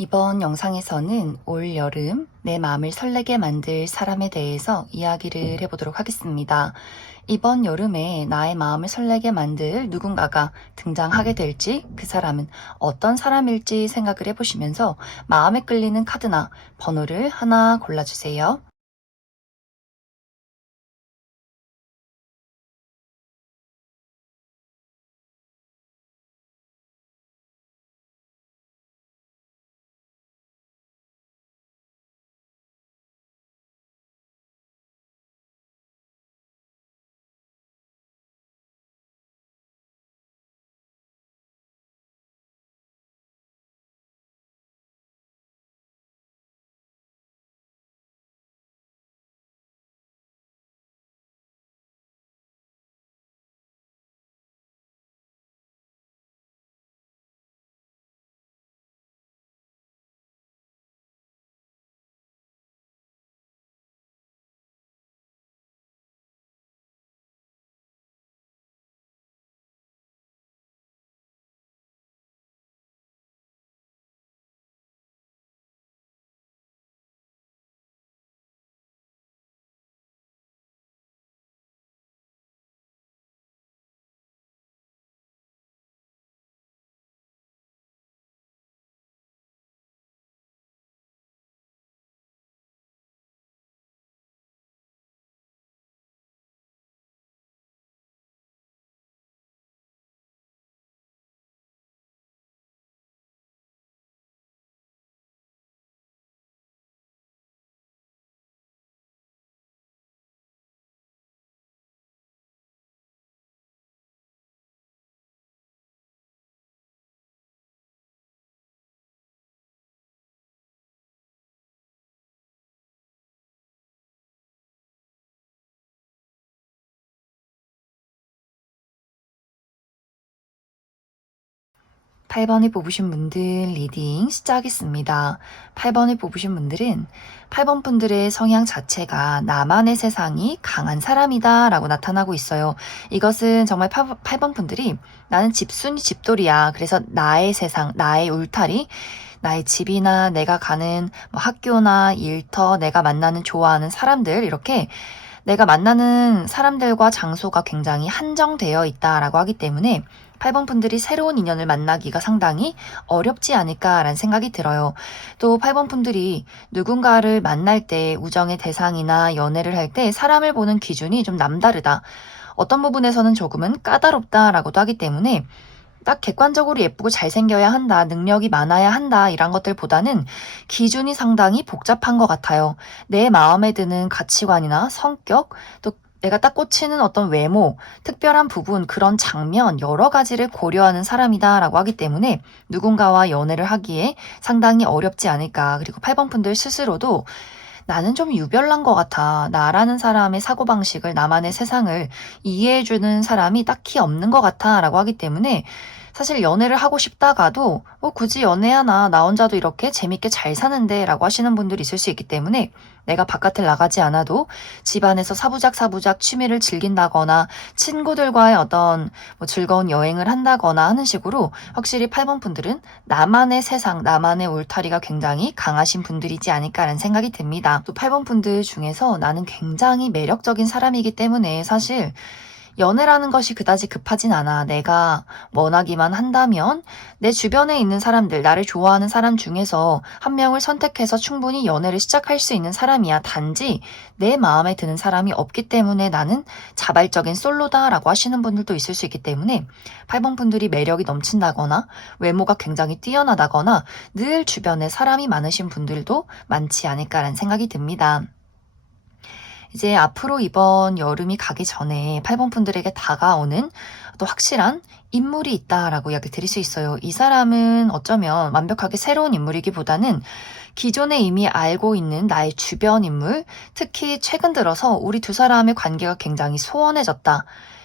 이번 영상에서는 올 여름 내 마음을 설레게 만들 사람에 대해서 이야기를 해보도록 하겠습니다. 이번 여름에 나의 마음을 설레게 만들 누군가가 등장하게 될지, 그 사람은 어떤 사람일지 생각을 해보시면서 마음에 끌리는 카드나 번호를 하나 골라주세요. 팔 번을 뽑으신 분들 리딩 시작하겠습니다. 8번을 뽑으신 분들은 8번 분들의 성향 자체가 나만의 세상이 강한 사람이다 라고 나타나고 있어요. 이것은 정말 8번 분들이 나는 집순이 집돌이야. 그래서 나의 세상, 나의 울타리, 나의 집이나 내가 가는 뭐 학교나 일터, 내가 만나는 좋아하는 사람들, 이렇게 내가 만나는 사람들과 장소가 굉장히 한정되어 있다라고 하기 때문에 8번 분들이 새로운 인연을 만나기가 상당히 어렵지 않을까라는 생각이 들어요. 또 8번 분들이 누군가를 만날 때 우정의 대상이나 연애를 할 때 사람을 보는 기준이 좀 남다르다. 어떤 부분에서는 조금은 까다롭다라고도 하기 때문에 딱 객관적으로 예쁘고 잘생겨야 한다, 능력이 많아야 한다, 이런 것들보다는 기준이 상당히 복잡한 것 같아요. 내 마음에 드는 가치관이나 성격, 또 내가 딱 꽂히는 어떤 외모, 특별한 부분, 그런 장면, 여러 가지를 고려하는 사람이다라고 하기 때문에 누군가와 연애를 하기에 상당히 어렵지 않을까. 그리고 8번 분들 스스로도 나는 좀 유별난 것 같아. 나라는 사람의 사고방식을, 나만의 세상을 이해해주는 사람이 딱히 없는 것 같아. 라고 하기 때문에 사실 연애를 하고 싶다가도 굳이 연애하나, 나 혼자도 이렇게 재밌게 잘 사는데 라고 하시는 분들이 있을 수 있기 때문에 내가 바깥을 나가지 않아도 집안에서 사부작 취미를 즐긴다거나 친구들과의 어떤 뭐 즐거운 여행을 한다거나 하는 식으로 확실히 8번 분들은 나만의 세상, 나만의 울타리가 굉장히 강하신 분들이지 않을까라는 생각이 듭니다. 또 8번 분들 중에서 나는 굉장히 매력적인 사람이기 때문에 사실 연애라는 것이 그다지 급하진 않아. 내가 원하기만 한다면 내 주변에 있는 사람들, 나를 좋아하는 사람 중에서 한 명을 선택해서 충분히 연애를 시작할 수 있는 사람이야. 단지 내 마음에 드는 사람이 없기 때문에 나는 자발적인 솔로다라고 하시는 분들도 있을 수 있기 때문에 8번 분들이 매력이 넘친다거나 외모가 굉장히 뛰어나다거나 늘 주변에 사람이 많으신 분들도 많지 않을까라는 생각이 듭니다. 이제 앞으로 이번 여름이 가기 전에 8번 분들에게 다가오는 또 확실한 인물이 있다라고 이야기 드릴 수 있어요. 이 사람은 어쩌면 완벽하게 새로운 인물이기보다는 기존에 이미 알고 있는 나의 주변 인물, 특히 최근 들어서 우리 두 사람의 관계가 굉장히 소원해졌다.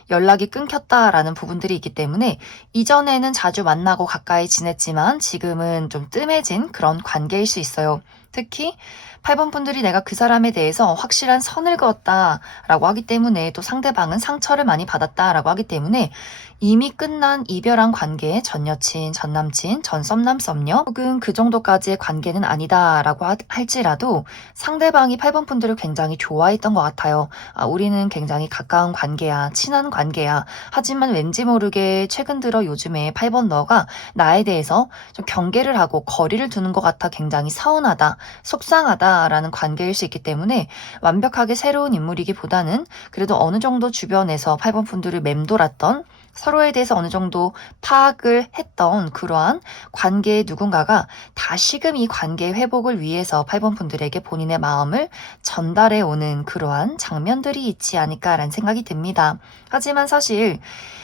연락이 끊겼다라는 부분들이 있기 때문에 이전에는 자주 만나고 가까이 지냈지만 지금은 좀 뜸해진 그런 관계일 수 있어요. 특히 8번 분들이 내가 그 사람에 대해서 확실한 선을 그었다라고 하기 때문에, 또 상대방은 상처를 많이 받았다라고 하기 때문에 이미 끝난 이별한 관계에 전 여친, 전 남친, 전 썸남, 썸녀 혹은 그 정도까지의 관계는 아니다라고 할지라도 상대방이 8번 분들을 굉장히 좋아했던 것 같아요. 우리는 굉장히 가까운 관계야, 친한 관계야. 하지만 왠지 모르게 최근 들어 요즘에 8번 너가 나에 대해서 좀 경계를 하고 거리를 두는 것 같아 굉장히 서운하다, 속상하다라는 관계일 수 있기 때문에 완벽하게 새로운 인물이기보다는 그래도 어느 정도 주변에서 8번 분들을 맴돌았던, 서로에 대해서 어느 정도 파악을 했던 그러한 관계의 누군가가 다시금 이 관계의 회복을 위해서 8번 분들에게 본인의 마음을 전달해 오는 그러한 장면들이 있지 않을까라는 생각이 듭니다. 하지만 사실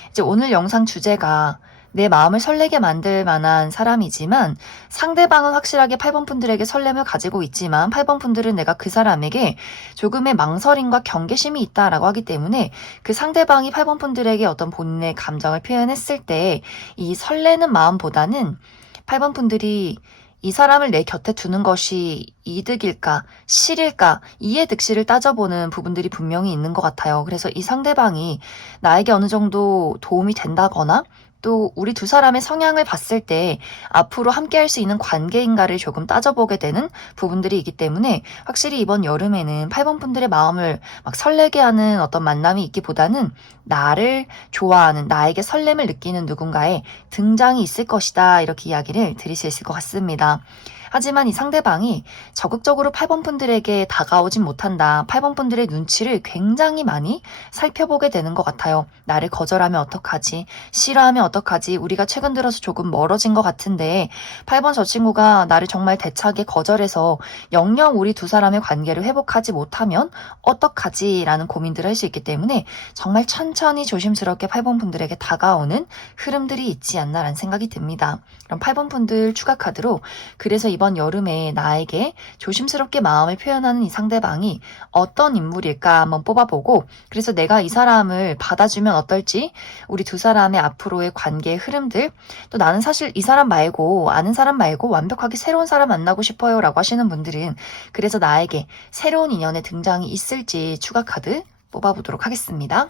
이제 오늘 영상 주제가 내 마음을 설레게 만들 만한 사람이지만, 상대방은 확실하게 8번 분들에게 설렘을 가지고 있지만 8번 분들은 내가 그 사람에게 조금의 망설임과 경계심이 있다라고 하기 때문에 그 상대방이 8번 분들에게 어떤 본인의 감정을 표현했을 때 이 설레는 마음보다는 8번 분들이 이 사람을 내 곁에 두는 것이 이득일까, 실일까, 이해 득실을 따져보는 부분들이 분명히 있는 것 같아요. 그래서 이 상대방이 나에게 어느 정도 도움이 된다거나, 또 우리 두 사람의 성향을 봤을 때 앞으로 함께 할 수 있는 관계인가를 조금 따져보게 되는 부분들이 있기 때문에, 확실히 이번 여름에는 8번 분들의 마음을 막 설레게 하는 어떤 만남이 있기보다는 나를 좋아하는, 나에게 설렘을 느끼는 누군가의 등장이 있을 것이다, 이렇게 이야기를 드릴 수 있을 것 같습니다. 하지만 이 상대방이 적극적으로 8번 분들에게 다가오진 못한다. 8번 분들의 눈치를 굉장히 많이 살펴보게 되는 것 같아요. 나를 거절하면 어떡하지? 싫어하면 어떡하지? 우리가 최근 들어서 조금 멀어진 것 같은데 8번 저 친구가 나를 정말 대차게 거절해서 영영 우리 두 사람의 관계를 회복하지 못하면 어떡하지? 라는 고민들을 할 수 있기 때문에 정말 천천히 조심스럽게 8번 분들에게 다가오는 흐름들이 있지 않나라는 생각이 듭니다. 그럼 8번 분들 추가 카드로, 그래서 이번 여름에 나에게 조심스럽게 마음을 표현하는 이 상대방이 어떤 인물일까 한번 뽑아보고, 그래서 내가 이 사람을 받아주면 어떨지, 우리 두 사람의 앞으로의 관계의 흐름들, 또 나는 사실 이 사람 말고, 아는 사람 말고 완벽하게 새로운 사람 만나고 싶어요 라고 하시는 분들은 그래서 나에게 새로운 인연의 등장이 있을지 추가 카드 뽑아보도록 하겠습니다.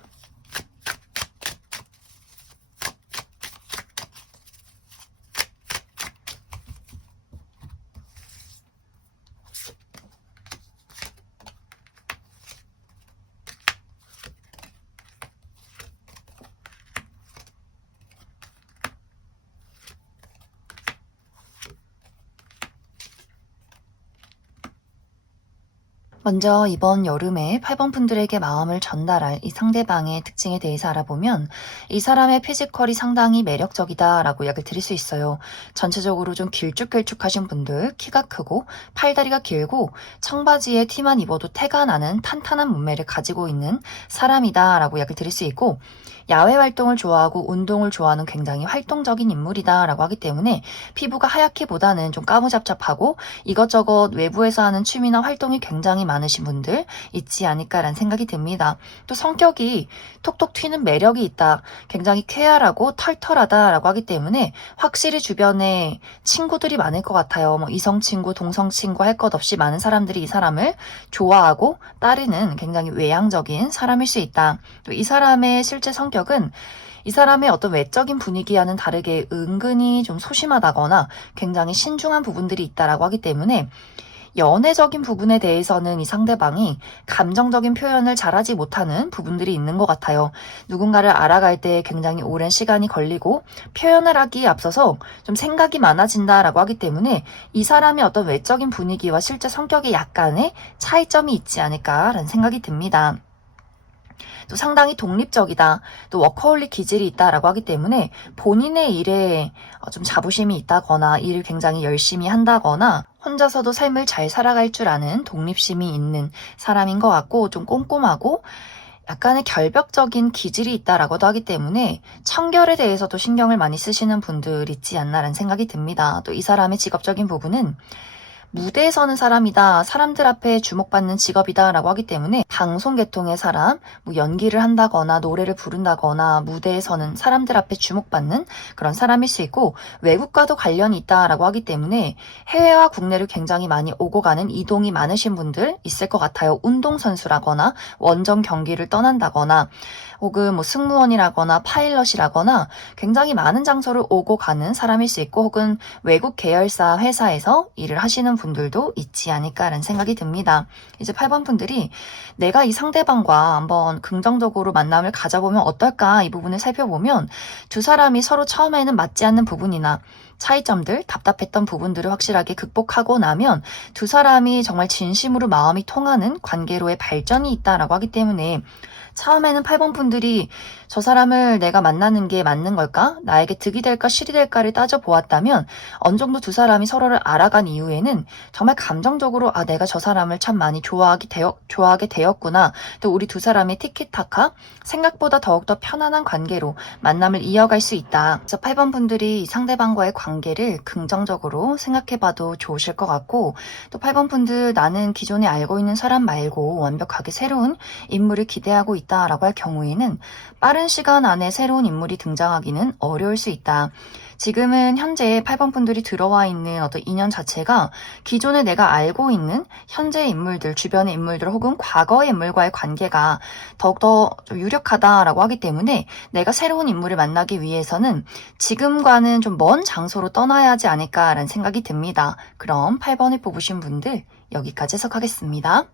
먼저 이번 여름에 8번 분들에게 마음을 전달할 이 상대방의 특징에 대해서 알아보면, 이 사람의 피지컬이 상당히 매력적이다라고 이야기를 드릴 수 있어요. 전체적으로 좀 길쭉길쭉하신 분들, 키가 크고 팔다리가 길고 청바지에 티만 입어도 태가 나는 탄탄한 몸매를 가지고 있는 사람이다라고 이야기를 드릴 수 있고, 야외 활동을 좋아하고 운동을 좋아하는 굉장히 활동적인 인물이다라고 하기 때문에 피부가 하얗기보다는 좀 까무잡잡하고 이것저것 외부에서 하는 취미나 활동이 굉장히 많으신 분들 있지 않을까라는 생각이 듭니다. 또 성격이 톡톡 튀는 매력이 있다. 굉장히 쾌활하고 털털하다라고 하기 때문에 확실히 주변에 친구들이 많을 것 같아요. 뭐 이성 친구, 동성 친구 할 것 없이 많은 사람들이 이 사람을 좋아하고 따르는 굉장히 외향적인 사람일 수 있다. 또 이 사람의 실제 성격은 이 사람의 어떤 외적인 분위기와는 다르게 은근히 좀 소심하다거나 굉장히 신중한 부분들이 있다라고 하기 때문에 연애적인 부분에 대해서는 이 상대방이 감정적인 표현을 잘하지 못하는 부분들이 있는 것 같아요. 누군가를 알아갈 때 굉장히 오랜 시간이 걸리고 표현을 하기에 앞서서 좀 생각이 많아진다라고 하기 때문에 이 사람의 어떤 외적인 분위기와 실제 성격에 약간의 차이점이 있지 않을까라는 생각이 듭니다. 또 상당히 독립적이다, 또 워커홀릭 기질이 있다라고 하기 때문에 본인의 일에 좀 자부심이 있다거나 일을 굉장히 열심히 한다거나 혼자서도 삶을 잘 살아갈 줄 아는 독립심이 있는 사람인 것 같고, 좀 꼼꼼하고 약간의 결벽적인 기질이 있다라고도 하기 때문에 청결에 대해서도 신경을 많이 쓰시는 분들 있지 않나라는 생각이 듭니다. 또 이 사람의 직업적인 부분은 무대에 서는 사람이다, 사람들 앞에 주목받는 직업이다 라고 하기 때문에 방송 계통의 사람, 뭐 연기를 한다거나 노래를 부른다거나 무대에 서는 사람들 앞에 주목받는 그런 사람일 수 있고, 외국과도 관련이 있다라고 하기 때문에 해외와 국내를 굉장히 많이 오고 가는 이동이 많으신 분들 있을 것 같아요. 운동선수라거나 원정 경기를 떠난다거나 혹은 뭐 승무원이라거나 파일럿이라거나 굉장히 많은 장소를 오고 가는 사람일 수 있고, 혹은 외국 계열사 회사에서 일을 하시는 분들도 있지 않을까라는 생각이 듭니다. 이제 8번 분들이 내가 이 상대방과 한번 긍정적으로 만남을 가져보면 어떨까, 이 부분을 살펴보면 두 사람이 서로 처음에는 맞지 않는 부분이나 차이점들, 답답했던 부분들을 확실하게 극복하고 나면 두 사람이 정말 진심으로 마음이 통하는 관계로의 발전이 있다라고 하기 때문에, 처음에는 8번 분들이 저 사람을 내가 만나는 게 맞는 걸까? 나에게 득이 될까 실이 될까를 따져보았다면, 어느 정도 두 사람이 서로를 알아간 이후에는 정말 감정적으로 내가 저 사람을 참 많이 좋아하게 되었구나. 또 우리 두 사람의 티키타카, 생각보다 더욱더 편안한 관계로 만남을 이어갈 수 있다. 그래서 8번 분들이 상대방과의 관계를 긍정적으로 생각해봐도 좋으실 것 같고, 또 8번 분들, 나는 기존에 알고 있는 사람 말고 완벽하게 새로운 인물을 기대하고 있다라고 할 경우에는 빠른 시간 안에 새로운 인물이 등장하기는 어려울 수 있다. 지금은 현재 8번 분들이 들어와 있는 어떤 인연 자체가 기존에 내가 알고 있는 현재의 인물들, 주변의 인물들 혹은 과거의 인물과의 관계가 더욱더 좀 유력하다라고 하기 때문에, 내가 새로운 인물을 만나기 위해서는 지금과는 좀 먼 장소로 떠나야 하지 않을까라는 생각이 듭니다. 그럼 8번을 뽑으신 분들 여기까지 해석하겠습니다.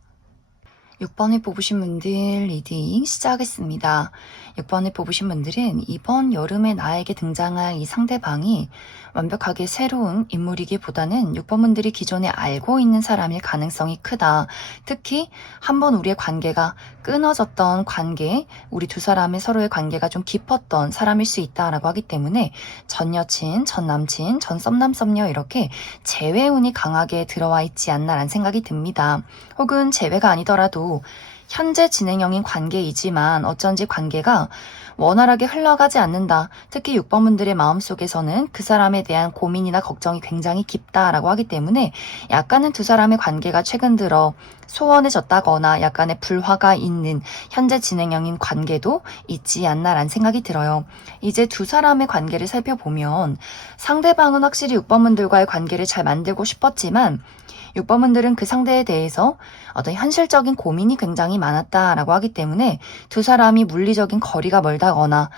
6번을 뽑으신 분들 리딩 시작하겠습니다. 6번을 뽑으신 분들은 이번 여름에 나에게 등장할 이 상대방이 완벽하게 새로운 인물이기보다는 6번 분들이 기존에 알고 있는 사람일 가능성이 크다. 특히 한번 우리의 관계가 끊어졌던 관계, 우리 두 사람의 서로의 관계가 좀 깊었던 사람일 수 있다라고 하기 때문에 전 여친, 전 남친, 전 썸남 썸녀 이렇게 재회운이 강하게 들어와 있지 않나라는 생각이 듭니다. 혹은 재회가 아니더라도 현재 진행형인 관계이지만 어쩐지 관계가 원활하게 흘러가지 않는다. 특히 6번 분들의 마음속에서는 그 사람에 대한 고민이나 걱정이 굉장히 깊다라고 하기 때문에 약간은 두 사람의 관계가 최근 들어 소원해졌다거나 약간의 불화가 있는 현재 진행형인 관계도 있지 않나라는 생각이 들어요. 이제 두 사람의 관계를 살펴보면 상대방은 확실히 6번 분들과의 관계를 잘 만들고 싶었지만 6번 분들은 그 상대에 대해서 어떤 현실적인 고민이 굉장히 많았다라고 하기 때문에 두 사람이 물리적인 거리가 멀다거나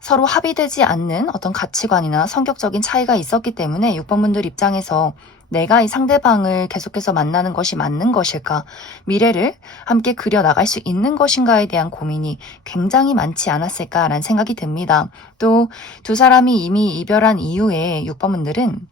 서로 합의되지 않는 어떤 가치관이나 성격적인 차이가 있었기 때문에 6번 분들 입장에서 내가 이 상대방을 계속해서 만나는 것이 맞는 것일까? 미래를 함께 그려나갈 수 있는 것인가에 대한 고민이 굉장히 많지 않았을까라는 생각이 듭니다. 또 두 사람이 이미 이별한 이후에 6번 분들은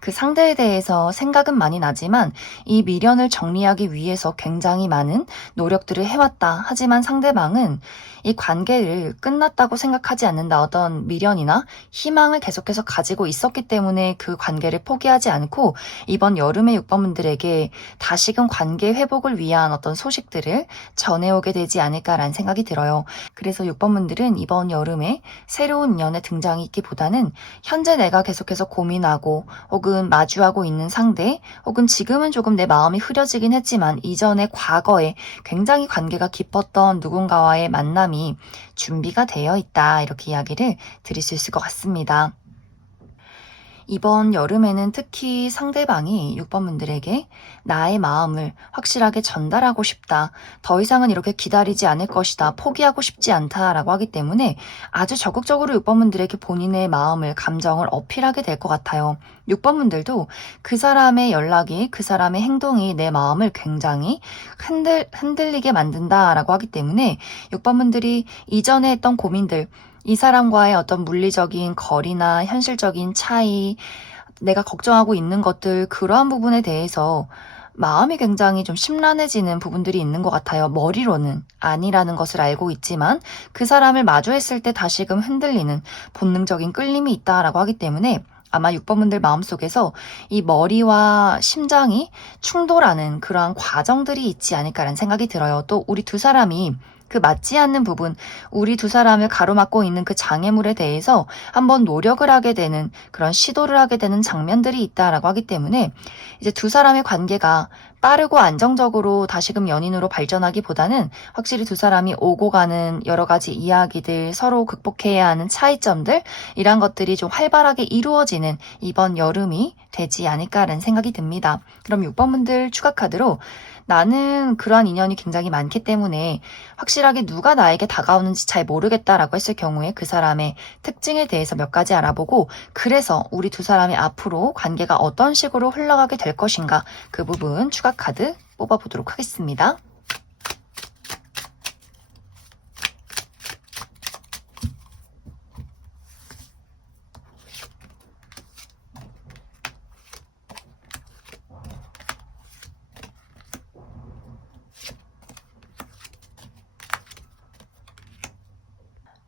그 상대에 대해서 생각은 많이 나지만 이 미련을 정리하기 위해서 굉장히 많은 노력들을 해왔다. 하지만 상대방은 이 관계를 끝났다고 생각하지 않는다. 어떤 미련이나 희망을 계속해서 가지고 있었기 때문에 그 관계를 포기하지 않고 이번 여름에 6번분들에게 다시금 관계 회복을 위한 어떤 소식들을 전해오게 되지 않을까라는 생각이 들어요. 그래서 6번분들은 이번 여름에 새로운 인연의 등장이 있기보다는 현재 내가 계속해서 고민하고 혹은 마주하고 있는 상대, 혹은 지금은 조금 내 마음이 흐려지긴 했지만 이전에 과거에 굉장히 관계가 깊었던 누군가와의 만남이 준비가 되어 있다, 이렇게 이야기를 드릴 수 있을 것 같습니다. 이번 여름에는 특히 상대방이 6번분들에게 나의 마음을 확실하게 전달하고 싶다. 더 이상은 이렇게 기다리지 않을 것이다. 포기하고 싶지 않다라고 하기 때문에 아주 적극적으로 6번분들에게 본인의 마음을, 감정을 어필하게 될 것 같아요. 6번분들도 그 사람의 연락이, 그 사람의 행동이 내 마음을 굉장히 흔들리게 만든다라고 하기 때문에 6번분들이 이전에 했던 고민들, 이 사람과의 어떤 물리적인 거리나 현실적인 차이, 내가 걱정하고 있는 것들, 그러한 부분에 대해서 마음이 굉장히 좀 심란해지는 부분들이 있는 것 같아요. 머리로는 아니라는 것을 알고 있지만 그 사람을 마주했을 때 다시금 흔들리는 본능적인 끌림이 있다라고 하기 때문에 아마 6번분들 마음속에서 이 머리와 심장이 충돌하는 그러한 과정들이 있지 않을까라는 생각이 들어요. 또 우리 두 사람이 그 맞지 않는 부분, 우리 두 사람을 가로막고 있는 그 장애물에 대해서 한번 노력을 하게 되는 그런 시도를 하게 되는 장면들이 있다라고 하기 때문에 이제 두 사람의 관계가 빠르고 안정적으로 다시금 연인으로 발전하기보다는 확실히 두 사람이 오고 가는 여러 가지 이야기들, 서로 극복해야 하는 차이점들, 이런 것들이 좀 활발하게 이루어지는 이번 여름이 되지 않을까라는 생각이 듭니다. 그럼 6번 분들 추가 카드로 나는 그러한 인연이 굉장히 많기 때문에 확실하게 누가 나에게 다가오는지 잘 모르겠다라고 했을 경우에 그 사람의 특징에 대해서 몇 가지 알아보고, 그래서 우리 두 사람이 앞으로 관계가 어떤 식으로 흘러가게 될 것인가, 그 부분 추가 카드 뽑아보도록 하겠습니다.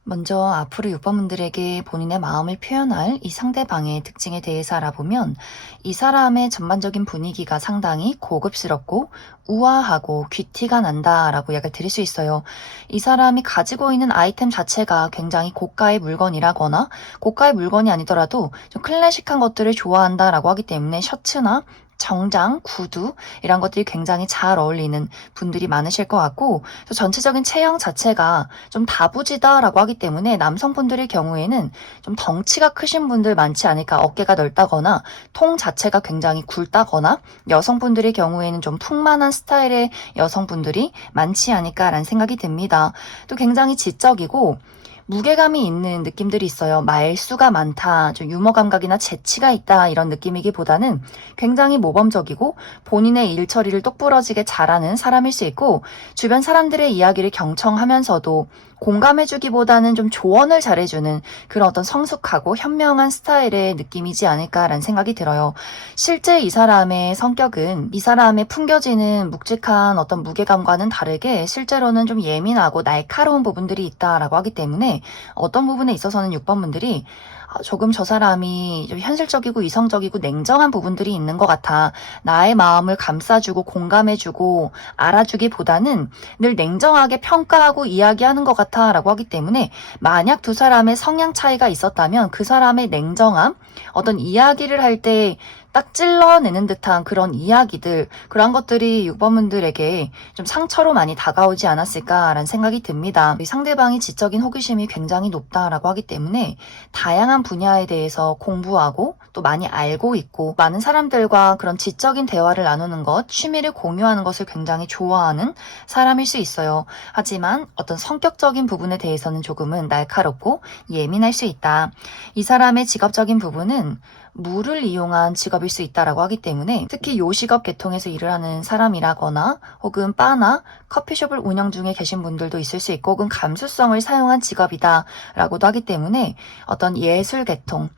먼저 앞으로 6번 분들에게 본인의 마음을 표현할 이 상대방의 특징에 대해서 알아보면, 이 사람의 전반적인 분위기가 상당히 고급스럽고 우아하고 귀티가 난다라고 이야기를 드릴 수 있어요. 이 사람이 가지고 있는 아이템 자체가 굉장히 고가의 물건이라거나 고가의 물건이 아니더라도 좀 클래식한 것들을 좋아한다라고 하기 때문에 셔츠나 정장, 구두 이런 것들이 굉장히 잘 어울리는 분들이 많으실 것 같고, 또 전체적인 체형 자체가 좀 다부지다라고 하기 때문에 남성분들의 경우에는 좀 덩치가 크신 분들 많지 않을까, 어깨가 넓다거나 통 자체가 굉장히 굵다거나, 여성분들의 경우에는 좀 풍만한 스타일의 여성분들이 많지 않을까라는 생각이 듭니다. 또 굉장히 지적이고 무게감이 있는 느낌들이 있어요. 말수가 많다, 좀 유머 감각이나 재치가 있다, 이런 느낌이기보다는 굉장히 모범적이고 본인의 일 처리를 똑부러지게 잘하는 사람일 수 있고, 주변 사람들의 이야기를 경청하면서도 공감해주기보다는 좀 조언을 잘해주는 그런 어떤 성숙하고 현명한 스타일의 느낌이지 않을까라는 생각이 들어요. 실제 이 사람의 성격은 이 사람의 풍겨지는 묵직한 어떤 무게감과는 다르게 실제로는 좀 예민하고 날카로운 부분들이 있다라고 하기 때문에, 어떤 부분에 있어서는 6번 분들이 조금 저 사람이 좀 현실적이고 이성적이고 냉정한 부분들이 있는 것 같아, 나의 마음을 감싸주고 공감해주고 알아주기보다는 늘 냉정하게 평가하고 이야기하는 것 같아 라고 하기 때문에, 만약 두 사람의 성향 차이가 있었다면 그 사람의 냉정함, 어떤 이야기를 할 때 딱 찔러내는 듯한 그런 이야기들, 그런 것들이 6번 분들에게 좀 상처로 많이 다가오지 않았을까라는 생각이 듭니다. 이 상대방이 지적인 호기심이 굉장히 높다라고 하기 때문에 다양한 분야에 대해서 공부하고 또 많이 알고 있고, 많은 사람들과 그런 지적인 대화를 나누는 것, 취미를 공유하는 것을 굉장히 좋아하는 사람일 수 있어요. 하지만 어떤 성격적인 부분에 대해서는 조금은 날카롭고 예민할 수 있다. 이 사람의 직업적인 부분은 물을 이용한 직업일 수 있다라고 하기 때문에, 특히 요식업 계통에서 일을 하는 사람이라거나 혹은 바나 커피숍을 운영 중에 계신 분들도 있을 수 있고, 혹은 감수성을 사용한 직업이다라고도 하기 때문에 어떤 예술 계통,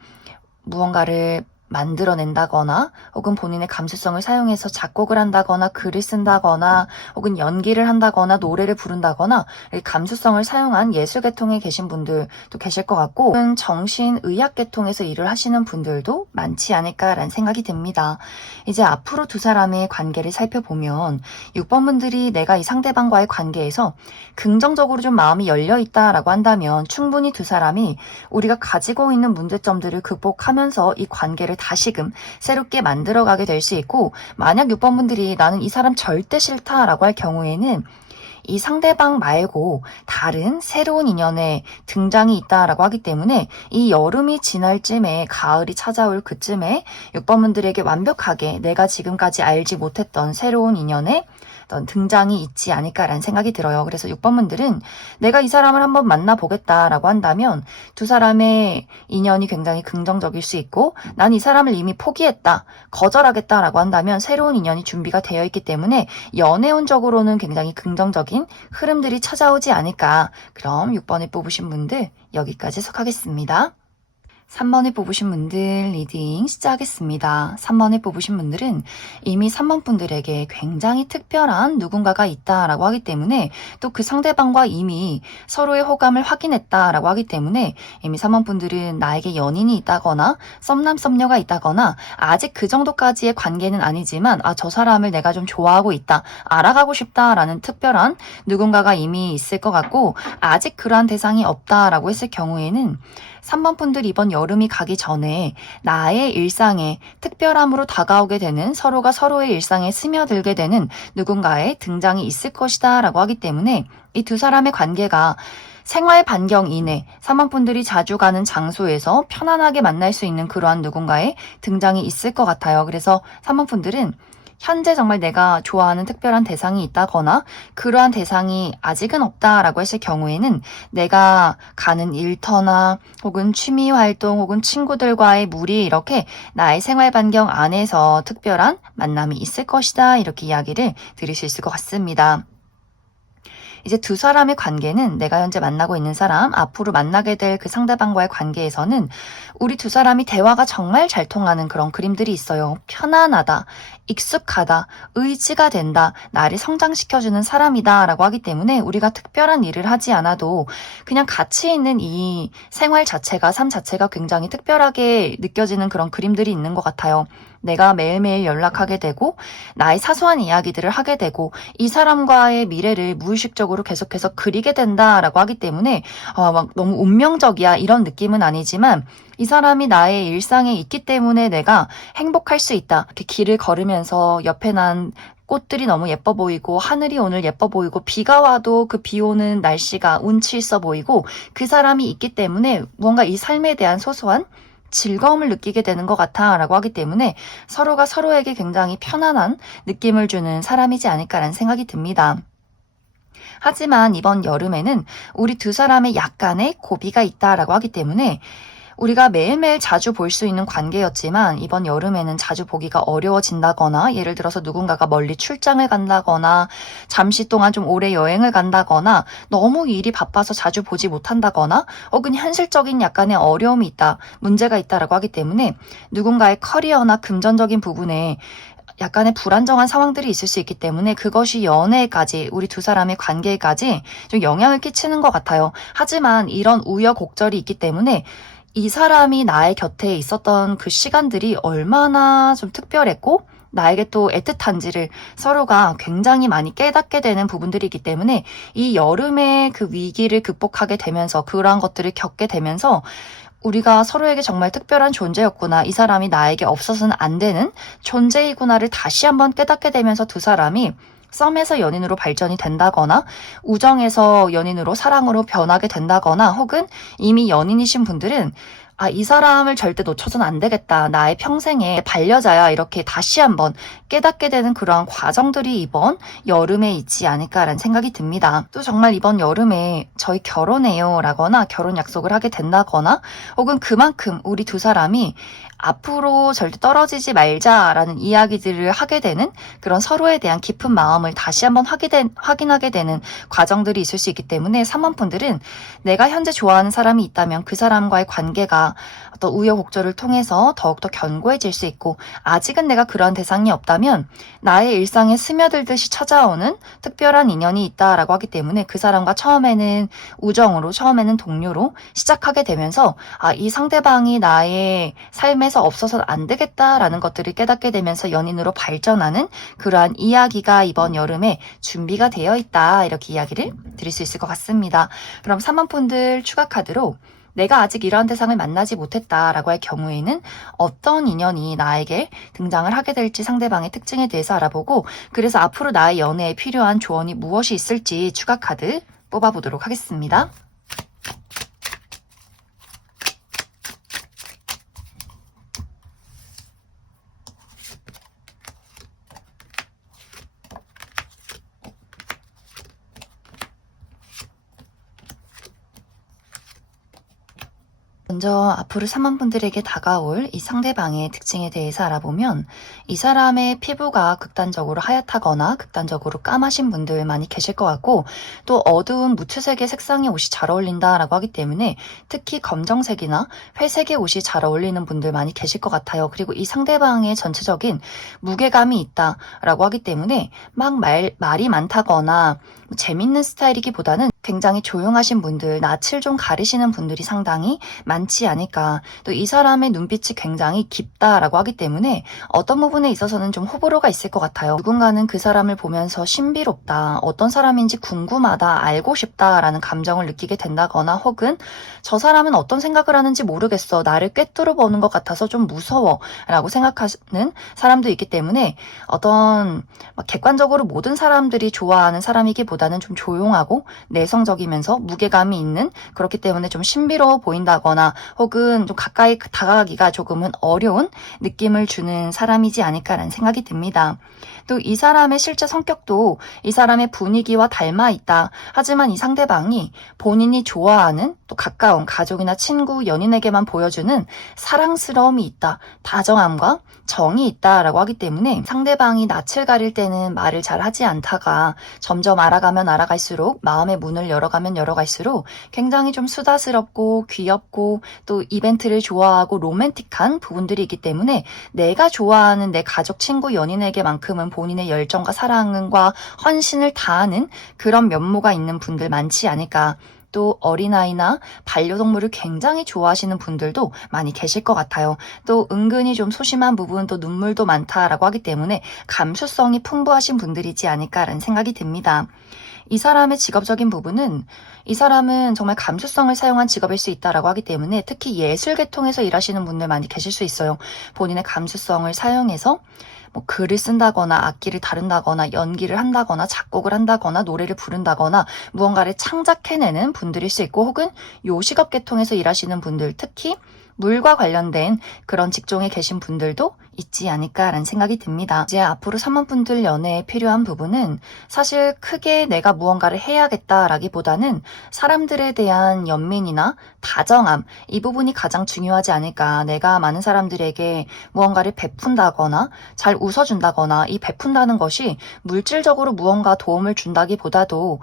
무언가를 만들어낸다거나 혹은 본인의 감수성을 사용해서 작곡을 한다거나 글을 쓴다거나 혹은 연기를 한다거나 노래를 부른다거나, 감수성을 사용한 예술 계통에 계신 분들도 계실 것 같고, 혹은 정신의학 계통에서 일을 하시는 분들도 많지 않을까라는 생각이 듭니다. 이제 앞으로 두 사람의 관계를 살펴보면, 6번 분들이 내가 이 상대방과의 관계에서 긍정적으로 좀 마음이 열려있다라고 한다면, 충분히 두 사람이 우리가 가지고 있는 문제점들을 극복하면서 이 관계를 다시금 새롭게 만들어가게 될 수 있고, 만약 6번 분들이 나는 이 사람 절대 싫다라고 할 경우에는 이 상대방 말고 다른 새로운 인연의 등장이 있다라고 하기 때문에, 이 여름이 지날 쯤에 가을이 찾아올 그쯤에 6번 분들에게 완벽하게 내가 지금까지 알지 못했던 새로운 인연의 어떤 등장이 있지 않을까라는 생각이 들어요. 그래서 6번 분들은 내가 이 사람을 한번 만나보겠다라고 한다면 두 사람의 인연이 굉장히 긍정적일 수 있고, 난 이 사람을 이미 포기했다, 거절하겠다라고 한다면 새로운 인연이 준비가 되어 있기 때문에 연애운적으로는 굉장히 긍정적인 흐름들이 찾아오지 않을까. 그럼 6번을 뽑으신 분들 여기까지 해석하겠습니다. 3번을 뽑으신 분들 리딩 시작하겠습니다. 3번을 뽑으신 분들은 이미 3번 분들에게 굉장히 특별한 누군가가 있다라고 하기 때문에 또 그 상대방과 이미 서로의 호감을 확인했다라고 하기 때문에 이미 3번 분들은 나에게 연인이 있다거나 썸남 썸녀가 있다거나 아직 그 정도까지의 관계는 아니지만 저 사람을 내가 좀 좋아하고 있다, 알아가고 싶다라는 특별한 누군가가 이미 있을 것 같고 아직 그러한 대상이 없다라고 했을 경우에는 3번 분들 이번 여름이 가기 전에 나의 일상에 특별함으로 다가오게 되는 서로가 서로의 일상에 스며들게 되는 누군가의 등장이 있을 것이다 라고 하기 때문에 이 두 사람의 관계가 생활 반경 이내 3번 분들이 자주 가는 장소에서 편안하게 만날 수 있는 그러한 누군가의 등장이 있을 것 같아요. 그래서 3번 분들은 현재 정말 내가 좋아하는 특별한 대상이 있다거나 그러한 대상이 아직은 없다라고 했을 경우에는 내가 가는 일터나 혹은 취미 활동 혹은 친구들과의 무리 이렇게 나의 생활 반경 안에서 특별한 만남이 있을 것이다 이렇게 이야기를 드릴 수 있을 것 같습니다. 이제 두 사람의 관계는 내가 현재 만나고 있는 사람, 앞으로 만나게 될 그 상대방과의 관계에서는 우리 두 사람이 대화가 정말 잘 통하는 그런 그림들이 있어요. 편안하다, 익숙하다, 의지가 된다, 나를 성장시켜주는 사람이다 라고 하기 때문에 우리가 특별한 일을 하지 않아도 그냥 같이 있는 이 생활 자체가, 삶 자체가 굉장히 특별하게 느껴지는 그런 그림들이 있는 것 같아요. 내가 매일매일 연락하게 되고 나의 사소한 이야기들을 하게 되고 이 사람과의 미래를 무의식적으로 계속해서 그리게 된다라고 하기 때문에 막 너무 운명적이야 이런 느낌은 아니지만 이 사람이 나의 일상에 있기 때문에 내가 행복할 수 있다. 이렇게 길을 걸으면서 옆에 난 꽃들이 너무 예뻐 보이고 하늘이 오늘 예뻐 보이고 비가 와도 그 비 오는 날씨가 운치 있어 보이고 그 사람이 있기 때문에 무언가 이 삶에 대한 소소한 즐거움을 느끼게 되는 것 같아 라고 하기 때문에 서로가 서로에게 굉장히 편안한 느낌을 주는 사람이지 않을까라는 생각이 듭니다. 하지만 이번 여름에는 우리 두 사람의 약간의 고비가 있다라고 하기 때문에 우리가 매일매일 자주 볼 수 있는 관계였지만 이번 여름에는 자주 보기가 어려워진다거나 예를 들어서 누군가가 멀리 출장을 간다거나 잠시 동안 좀 오래 여행을 간다거나 너무 일이 바빠서 자주 보지 못한다거나 혹은 현실적인 약간의 어려움이 있다, 문제가 있다라고 하기 때문에 누군가의 커리어나 금전적인 부분에 약간의 불안정한 상황들이 있을 수 있기 때문에 그것이 연애까지 우리 두 사람의 관계까지 좀 영향을 끼치는 것 같아요. 하지만 이런 우여곡절이 있기 때문에 이 사람이 나의 곁에 있었던 그 시간들이 얼마나 좀 특별했고 나에게 또 애틋한지를 서로가 굉장히 많이 깨닫게 되는 부분들이기 때문에 이 여름의 그 위기를 극복하게 되면서 그러한 것들을 겪게 되면서 우리가 서로에게 정말 특별한 존재였구나. 이 사람이 나에게 없어서는 안 되는 존재이구나를 다시 한번 깨닫게 되면서 두 사람이 썸에서 연인으로 발전이 된다거나 우정에서 연인으로 사랑으로 변하게 된다거나 혹은 이미 연인이신 분들은 이 사람을 절대 놓쳐서는 안 되겠다. 나의 평생의 반려자야. 이렇게 다시 한번 깨닫게 되는 그러한 과정들이 이번 여름에 있지 않을까라는 생각이 듭니다. 또 정말 이번 여름에 저희 결혼해요 라거나 결혼 약속을 하게 된다거나 혹은 그만큼 우리 두 사람이 앞으로 절대 떨어지지 말자라는 이야기들을 하게 되는 그런 서로에 대한 깊은 마음을 다시 한번 확인하게 되는 과정들이 있을 수 있기 때문에 3번 분들은 내가 현재 좋아하는 사람이 있다면 그 사람과의 관계가 어떤 우여곡절을 통해서 더욱더 견고해질 수 있고 아직은 내가 그러한 대상이 없다면 나의 일상에 스며들듯이 찾아오는 특별한 인연이 있다라고 하기 때문에 그 사람과 처음에는 우정으로 처음에는 동료로 시작하게 되면서 이 상대방이 나의 삶에서 없어서는 안 되겠다라는 것들을 깨닫게 되면서 연인으로 발전하는 그러한 이야기가 이번 여름에 준비가 되어 있다 이렇게 이야기를 드릴 수 있을 것 같습니다. 그럼 3번 분들 추가 카드로 내가 아직 이러한 대상을 만나지 못했다라고 할 경우에는 어떤 인연이 나에게 등장을 하게 될지 상대방의 특징에 대해서 알아보고 그래서 앞으로 나의 연애에 필요한 조언이 무엇이 있을지 추가 카드 뽑아보도록 하겠습니다. 먼저 앞으로 3번 분들에게 다가올 이 상대방의 특징에 대해서 알아보면 이 사람의 피부가 극단적으로 하얗다거나 극단적으로 까마신 분들 많이 계실 것 같고 또 어두운 무채색의 색상의 옷이 잘 어울린다라고 하기 때문에 특히 검정색이나 회색의 옷이 잘 어울리는 분들 많이 계실 것 같아요. 그리고 이 상대방의 전체적인 무게감이 있다라고 하기 때문에 막 말이 많다거나 재밌는 스타일이기보다는 굉장히 조용하신 분들, 낯을 좀 가리시는 분들이 상당히 많지 않을까. 또 이 사람의 눈빛이 굉장히 깊다라고 하기 때문에 어떤 부분에 있어서는 좀 호불호가 있을 것 같아요. 누군가는 그 사람을 보면서 신비롭다, 어떤 사람인지 궁금하다, 알고 싶다라는 감정을 느끼게 된다거나 혹은 저 사람은 어떤 생각을 하는지 모르겠어, 나를 꿰뚫어 보는 것 같아서 좀 무서워 라고 생각하는 사람도 있기 때문에 어떤 객관적으로 모든 사람들이 좋아하는 사람이기보다는 좀 조용하고 내성적이면서 무게감이 있는, 그렇기 때문에 좀 신비로워 보인다거나 혹은 좀 가까이 다가가기가 조금은 어려운 느낌을 주는 사람이지 않을까라는 생각이 듭니다. 또 이 사람의 실제 성격도 이 사람의 분위기와 닮아 있다. 하지만 이 상대방이 본인이 좋아하는 또 가까운 가족이나 친구, 연인에게만 보여주는 사랑스러움이 있다, 다정함과 정이 있다라고 하기 때문에 상대방이 낯을 가릴 때는 말을 잘 하지 않다가 점점 알아가면 알아갈수록, 마음의 문을 열어가면 열어갈수록 굉장히 좀 수다스럽고 귀엽고 또 이벤트를 좋아하고 로맨틱한 부분들이 있기 때문에 내가 좋아하는 내 가족, 친구, 연인에게만큼은 본인의 열정과 사랑과 헌신을 다하는 그런 면모가 있는 분들 많지 않을까. 또 어린아이나 반려동물을 굉장히 좋아하시는 분들도 많이 계실 것 같아요. 또 은근히 좀 소심한 부분, 또 눈물도 많다라고 하기 때문에 감수성이 풍부하신 분들이지 않을까라는 생각이 듭니다. 이 사람의 직업적인 부분은 이 사람은 정말 감수성을 사용한 직업일 수 있다라고 하기 때문에 특히 예술 계통에서 일하시는 분들 많이 계실 수 있어요. 본인의 감수성을 사용해서 글을 쓴다거나 악기를 다룬다거나 연기를 한다거나 작곡을 한다거나 노래를 부른다거나 무언가를 창작해내는 분들일 수 있고 혹은 요식업 계통에서 일하시는 분들, 특히 물과 관련된 그런 직종에 계신 분들도 있지 않을까라는 생각이 듭니다. 이제 앞으로 3번 분들 연애에 필요한 부분은 사실 크게 내가 무언가를 해야겠다라기보다는 사람들에 대한 연민이나 다정함, 이 부분이 가장 중요하지 않을까. 내가 많은 사람들에게 무언가를 베푼다거나 잘 웃어준다거나 이 베푼다는 것이 물질적으로 무언가 도움을 준다기보다도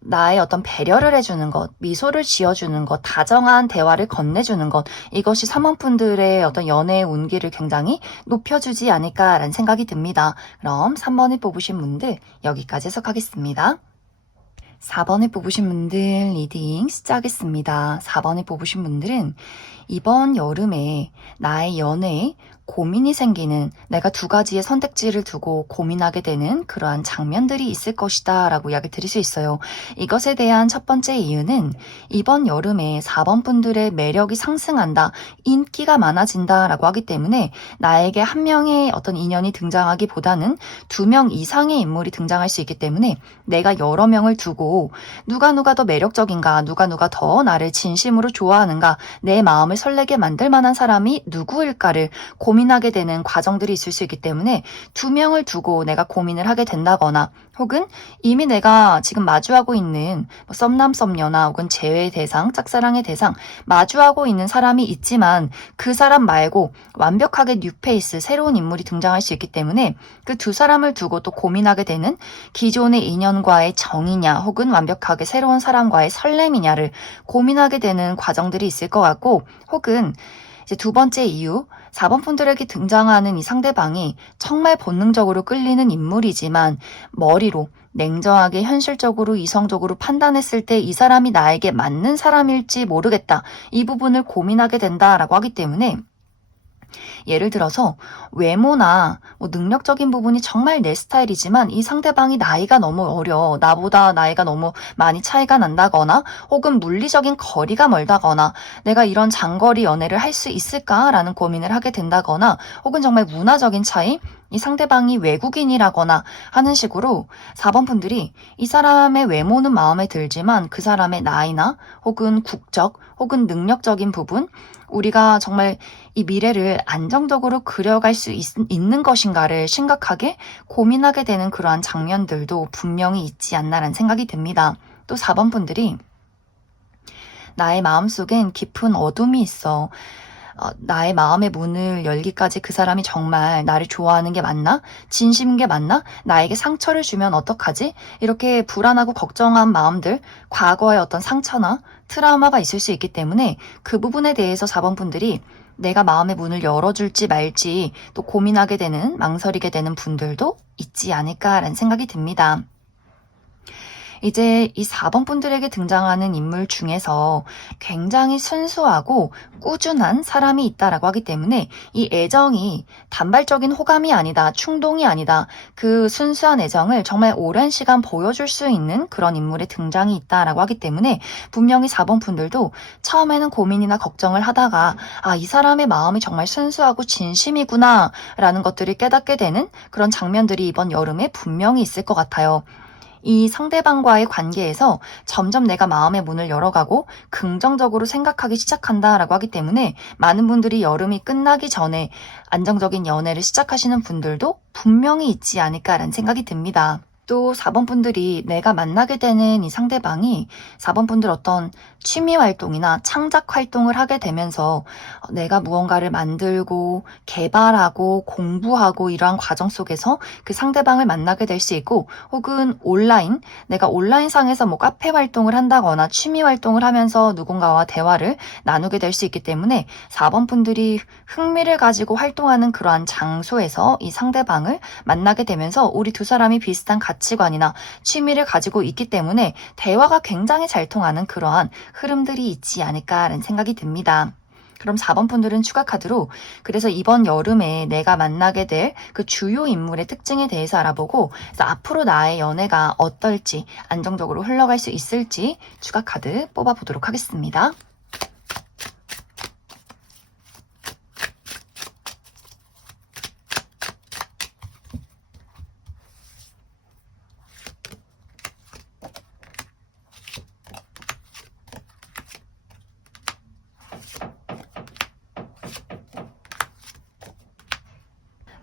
나의 어떤 배려를 해주는 것, 미소를 지어주는 것, 다정한 대화를 건네주는 것, 이것이 3번 분들의 어떤 연애의 운기를 굉장히 높여주지 않을까라는 생각이 듭니다. 그럼 3번을 뽑으신 분들 여기까지 해석하겠습니다. 4번을 뽑으신 분들 리딩 시작하겠습니다. 4번을 뽑으신 분들은 이번 여름에 나의 연애에 고민이 생기는, 내가 두 가지의 선택지를 두고 고민하게 되는 그러한 장면들이 있을 것이다 라고 이야기 드릴 수 있어요. 이것에 대한 첫 번째 이유는 이번 여름에 4번 분들의 매력이 상승한다, 인기가 많아진다 라고 하기 때문에 나에게 한 명의 어떤 인연이 등장하기보다는 2명 이상의 인물이 등장할 수 있기 때문에 내가 여러 명을 두고 누가 더 매력적인가, 누가 더 나를 진심으로 좋아하는가, 내 마음을 설레게 만들 만한 사람이 누구일까를 고민하게 되는 과정들이 있을 수 있기 때문에 2명을 두고 내가 고민을 하게 된다거나 혹은 이미 내가 지금 마주하고 있는 썸남 썸녀나 혹은 재회의 대상, 짝사랑의 대상 마주하고 있는 사람이 있지만 그 사람 말고 완벽하게 뉴페이스, 새로운 인물이 등장할 수 있기 때문에 그 두 사람을 두고 또 고민하게 되는 기존의 인연과의 정이냐 혹은 완벽하게 새로운 사람과의 설렘이냐를 고민하게 되는 과정들이 있을 것 같고, 혹은 이제 두 번째 이유, 4번 분들에게 등장하는 이 상대방이 정말 본능적으로 끌리는 인물이지만 머리로 냉정하게 현실적으로 이성적으로 판단했을 때 이 사람이 나에게 맞는 사람일지 모르겠다, 이 부분을 고민하게 된다라고 하기 때문에 예를 들어서 외모나 능력적인 부분이 정말 내 스타일이지만 이 상대방이 나이가 너무 어려, 나보다 나이가 너무 많이 차이가 난다거나 혹은 물리적인 거리가 멀다거나 내가 이런 장거리 연애를 할 수 있을까라는 고민을 하게 된다거나 혹은 정말 문화적인 차이, 이 상대방이 외국인이라거나 하는 식으로 4번 분들이 이 사람의 외모는 마음에 들지만 그 사람의 나이나 혹은 국적 혹은 능력적인 부분, 우리가 정말 이 미래를 안정적으로 그려갈 수 있는 것인가를 심각하게 고민하게 되는 그러한 장면들도 분명히 있지 않나라는 생각이 듭니다. 또 4번 분들이 나의 마음속엔 깊은 어둠이 있어. 나의 마음의 문을 열기까지 그 사람이 정말 나를 좋아하는 게 맞나? 진심인 게 맞나? 나에게 상처를 주면 어떡하지? 이렇게 불안하고 걱정한 마음들, 과거의 어떤 상처나 트라우마가 있을 수 있기 때문에 그 부분에 대해서 4번 분들이 내가 마음의 문을 열어줄지 말지 또 고민하게 되는, 망설이게 되는 분들도 있지 않을까라는 생각이 듭니다. 이제 이 4번 분들에게 등장하는 인물 중에서 굉장히 순수하고 꾸준한 사람이 있다라고 하기 때문에 이 애정이 단발적인 호감이 아니다, 충동이 아니다. 그 순수한 애정을 정말 오랜 시간 보여줄 수 있는 그런 인물의 등장이 있다라고 하기 때문에 분명히 4번 분들도 처음에는 고민이나 걱정을 하다가 이 사람의 마음이 정말 순수하고 진심이구나 라는 것들을 깨닫게 되는 그런 장면들이 이번 여름에 분명히 있을 것 같아요. 이 상대방과의 관계에서 점점 내가 마음의 문을 열어가고 긍정적으로 생각하기 시작한다라고 하기 때문에 많은 분들이 여름이 끝나기 전에 안정적인 연애를 시작하시는 분들도 분명히 있지 않을까라는 생각이 듭니다. 또 4번 분들이 내가 만나게 되는 이 상대방이 4번 분들 어떤 취미 활동이나 창작 활동을 하게 되면서 내가 무언가를 만들고 개발하고 공부하고 이러한 과정 속에서 그 상대방을 만나게 될 수 있고 혹은 내가 온라인상에서 뭐 카페 활동을 한다거나 취미 활동을 하면서 누군가와 대화를 나누게 될 수 있기 때문에 4번 분들이 흥미를 가지고 활동하는 그러한 장소에서 이 상대방을 만나게 되면서 우리 두 사람이 비슷한 가치관이나 취미를 가지고 있기 때문에 대화가 굉장히 잘 통하는 그러한 흐름들이 있지 않을까라는 생각이 듭니다. 그럼 4번 분들은 추가 카드로 그래서 이번 여름에 내가 만나게 될 그 주요 인물의 특징에 대해서 알아보고 그래서 앞으로 나의 연애가 어떨지 안정적으로 흘러갈 수 있을지 추가 카드 뽑아보도록 하겠습니다.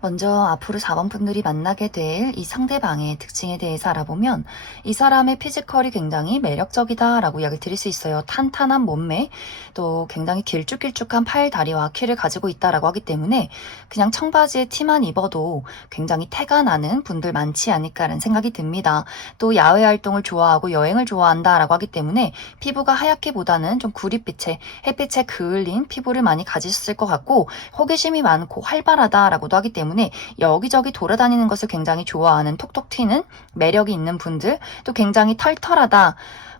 먼저 앞으로 4번 분들이 만나게 될 이 상대방의 특징에 대해서 알아보면 이 사람의 피지컬이 굉장히 매력적이다라고 이야기를 드릴 수 있어요. 탄탄한 몸매, 또 굉장히 길쭉길쭉한 팔, 다리와 키를 가지고 있다라고 하기 때문에 그냥 청바지에 티만 입어도 굉장히 태가 나는 분들 많지 않을까라는 생각이 듭니다. 또 야외 활동을 좋아하고 여행을 좋아한다라고 하기 때문에 피부가 하얗기보다는 좀 구릿빛에 햇빛에 그을린 피부를 많이 가지셨을 것 같고 호기심이 많고 활발하다라고도 하기 때문에 여기저기 돌아다니는 것을 굉장히 좋아하는 톡톡 튀는 매력이 있는 분들, 또 굉장히 털털하다,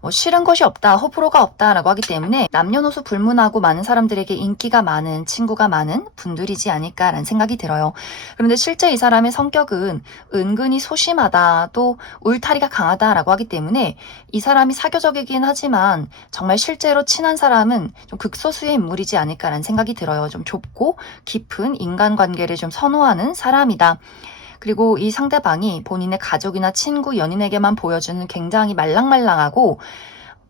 싫은 것이 없다, 호불호가 없다라고 하기 때문에 남녀노소 불문하고 많은 사람들에게 인기가 많은, 친구가 많은 분들이지 않을까라는 생각이 들어요. 그런데 실제 이 사람의 성격은 은근히 소심하다, 또 울타리가 강하다라고 하기 때문에 이 사람이 사교적이긴 하지만 정말 실제로 친한 사람은 좀 극소수의 인물이지 않을까라는 생각이 들어요. 좀 좁고 깊은 인간관계를 좀 선호하는 사람이다. 그리고 이 상대방이 본인의 가족이나 친구, 연인에게만 보여주는 굉장히 말랑말랑하고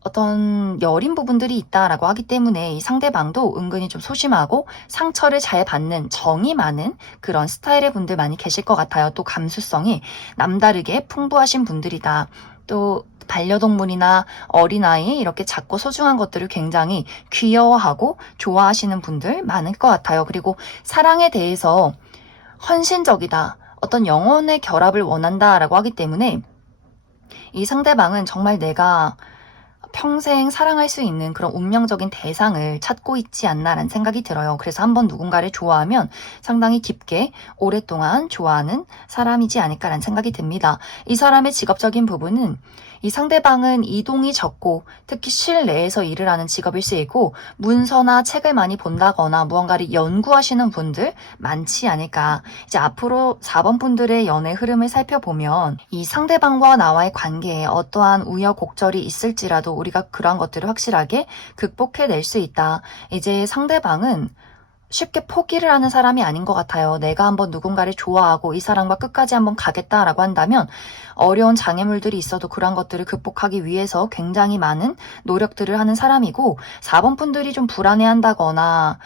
어떤 여린 부분들이 있다라고 하기 때문에 이 상대방도 은근히 좀 소심하고 상처를 잘 받는 정이 많은 그런 스타일의 분들 많이 계실 것 같아요. 또 감수성이 남다르게 풍부하신 분들이다. 또 반려동물이나 어린아이 이렇게 작고 소중한 것들을 굉장히 귀여워하고 좋아하시는 분들 많을 것 같아요. 그리고 사랑에 대해서 헌신적이다. 어떤 영혼의 결합을 원한다라고 하기 때문에 이 상대방은 정말 내가 평생 사랑할 수 있는 그런 운명적인 대상을 찾고 있지 않나라는 생각이 들어요. 그래서 한번 누군가를 좋아하면 상당히 깊게 오랫동안 좋아하는 사람이지 않을까라는 생각이 듭니다. 이 사람의 직업적인 부분은 이 상대방은 이동이 적고 특히 실내에서 일을 하는 직업일 수 있고 문서나 책을 많이 본다거나 무언가를 연구하시는 분들 많지 않을까. 이제 앞으로 4번 분들의 연애 흐름을 살펴보면 이 상대방과 나와의 관계에 어떠한 우여곡절이 있을지라도 우리가 그러한 것들을 확실하게 극복해낼 수 있다. 이제 상대방은 쉽게 포기를 하는 사람이 아닌 것 같아요. 내가 한번 누군가를 좋아하고 이 사람과 끝까지 한번 가겠다라고 한다면 어려운 장애물들이 있어도 그런 것들을 극복하기 위해서 굉장히 많은 노력들을 하는 사람이고, 4번 분들이 좀 불안해한다거나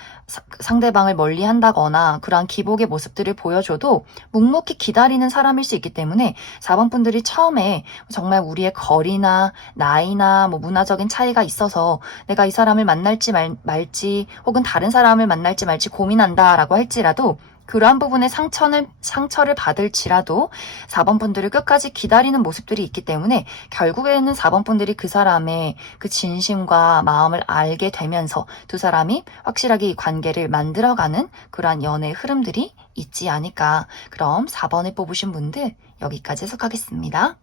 상대방을 멀리 한다거나 그러한 기복의 모습들을 보여줘도 묵묵히 기다리는 사람일 수 있기 때문에 4번 분들이 처음에 정말 우리의 거리나 나이나 문화적인 차이가 있어서 내가 이 사람을 만날지 말지 혹은 다른 사람을 만날지 말지 고민한다라고 할지라도, 그러한 부분에 상처를 받을지라도 4번 분들을 끝까지 기다리는 모습들이 있기 때문에 결국에는 4번 분들이 그 사람의 그 진심과 마음을 알게 되면서 두 사람이 확실하게 이 관계를 만들어가는 그러한 연애의 흐름들이 있지 않을까. 그럼 4번을 뽑으신 분들 여기까지 해석하겠습니다.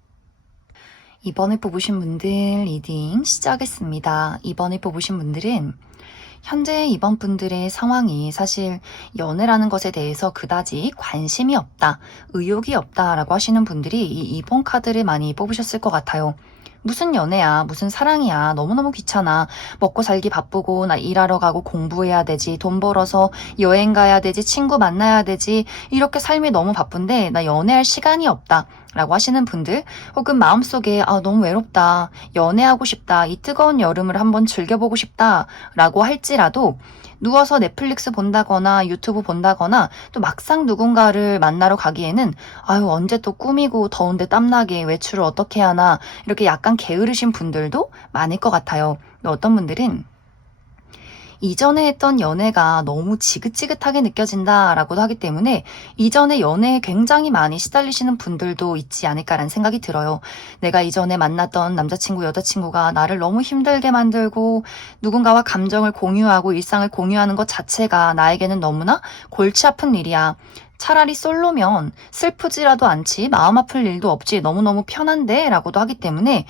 2번을 뽑으신 분들 리딩 시작하겠습니다. 2번을 뽑으신 분들은 현재 2번 분들의 상황이 사실 연애라는 것에 대해서 그다지 관심이 없다, 의욕이 없다라고 하시는 분들이 이 2번 카드를 많이 뽑으셨을 것 같아요. 무슨 연애야, 무슨 사랑이야, 너무너무 귀찮아. 먹고 살기 바쁘고 나 일하러 가고 공부해야 되지, 돈 벌어서 여행 가야 되지, 친구 만나야 되지, 이렇게 삶이 너무 바쁜데 나 연애할 시간이 없다 라고 하시는 분들, 혹은 마음속에 너무 외롭다, 연애하고 싶다, 이 뜨거운 여름을 한번 즐겨보고 싶다 라고 할지라도 누워서 넷플릭스 본다거나 유튜브 본다거나 또 막상 누군가를 만나러 가기에는 언제 또 꾸미고 더운데 땀나게 외출을 어떻게 하나, 이렇게 약간 게으르신 분들도 많을 것 같아요. 어떤 분들은 이전에 했던 연애가 너무 지긋지긋하게 느껴진다라고도 하기 때문에 이전에 연애에 굉장히 많이 시달리시는 분들도 있지 않을까라는 생각이 들어요. 내가 이전에 만났던 남자친구, 여자친구가 나를 너무 힘들게 만들고 누군가와 감정을 공유하고 일상을 공유하는 것 자체가 나에게는 너무나 골치 아픈 일이야. 차라리 솔로면 슬프지라도 않지, 마음 아플 일도 없지, 너무너무 편한데 라고도 하기 때문에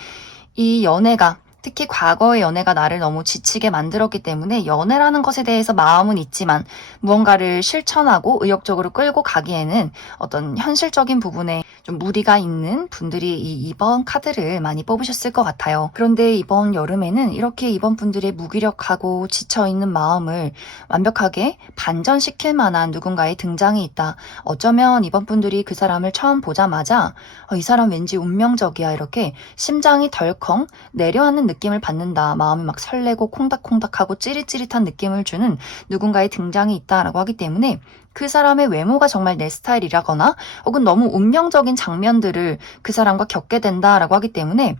이 연애가, 특히 과거의 연애가 나를 너무 지치게 만들었기 때문에 연애라는 것에 대해서 마음은 있지만 무언가를 실천하고 의욕적으로 끌고 가기에는 어떤 현실적인 부분에 좀 무리가 있는 분들이 이 2번 카드를 많이 뽑으셨을 것 같아요. 그런데 이번 여름에는 이렇게 2번 분들의 무기력하고 지쳐있는 마음을 완벽하게 반전시킬 만한 누군가의 등장이 있다. 어쩌면 2번 분들이 그 사람을 처음 보자마자 이 사람 왠지 운명적이야, 이렇게 심장이 덜컹 내려앉는 느낌을 받는다, 마음이 막 설레고 콩닥콩닥하고 찌릿찌릿한 느낌을 주는 누군가의 등장이 있다라고 하기 때문에 그 사람의 외모가 정말 내 스타일이라거나 혹은 너무 운명적인 장면들을 그 사람과 겪게 된다라고 하기 때문에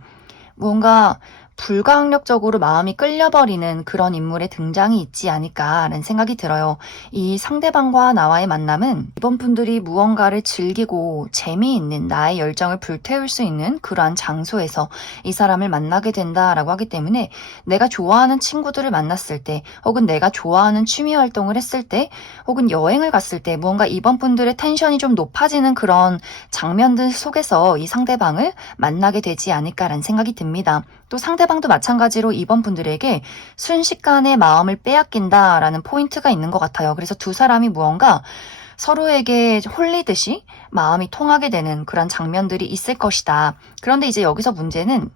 무언가 불가항력적으로 마음이 끌려버리는 그런 인물의 등장이 있지 않을까라는 생각이 들어요. 이 상대방과 나와의 만남은 이번 분들이 무언가를 즐기고 재미있는 나의 열정을 불태울 수 있는 그러한 장소에서 이 사람을 만나게 된다라고 하기 때문에 내가 좋아하는 친구들을 만났을 때, 혹은 내가 좋아하는 취미 활동을 했을 때, 혹은 여행을 갔을 때 무언가 이번 분들의 텐션이 좀 높아지는 그런 장면들 속에서 이 상대방을 만나게 되지 않을까라는 생각이 듭니다. 또 상대방도 마찬가지로 이번 분들에게 순식간에 마음을 빼앗긴다라는 포인트가 있는 것 같아요. 그래서 두 사람이 무언가 서로에게 홀리듯이 마음이 통하게 되는 그런 장면들이 있을 것이다. 그런데 이제 여기서 문제는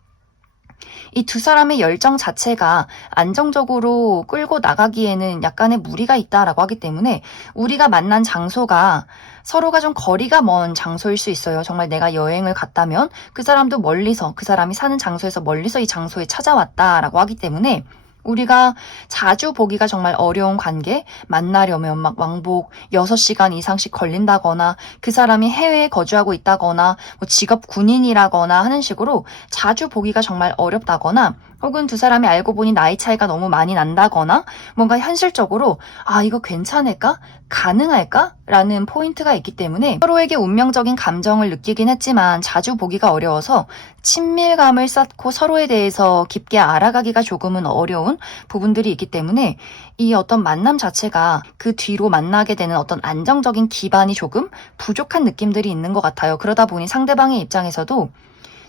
이 두 사람의 열정 자체가 안정적으로 끌고 나가기에는 약간의 무리가 있다라고 하기 때문에 우리가 만난 장소가 서로가 좀 거리가 먼 장소일 수 있어요. 정말 내가 여행을 갔다면 그 사람도 멀리서, 그 사람이 사는 장소에서 멀리서 이 장소에 찾아왔다라고 하기 때문에 우리가 자주 보기가 정말 어려운 관계, 만나려면 막 왕복 6시간 이상씩 걸린다거나 그 사람이 해외에 거주하고 있다거나 직업 군인이라거나 하는 식으로 자주 보기가 정말 어렵다거나, 혹은 두 사람이 알고 보니 나이 차이가 너무 많이 난다거나 뭔가 현실적으로 이거 괜찮을까? 가능할까? 라는 포인트가 있기 때문에 서로에게 운명적인 감정을 느끼긴 했지만 자주 보기가 어려워서 친밀감을 쌓고 서로에 대해서 깊게 알아가기가 조금은 어려운 부분들이 있기 때문에 이 어떤 만남 자체가 그 뒤로 만나게 되는 어떤 안정적인 기반이 조금 부족한 느낌들이 있는 것 같아요. 그러다 보니 상대방의 입장에서도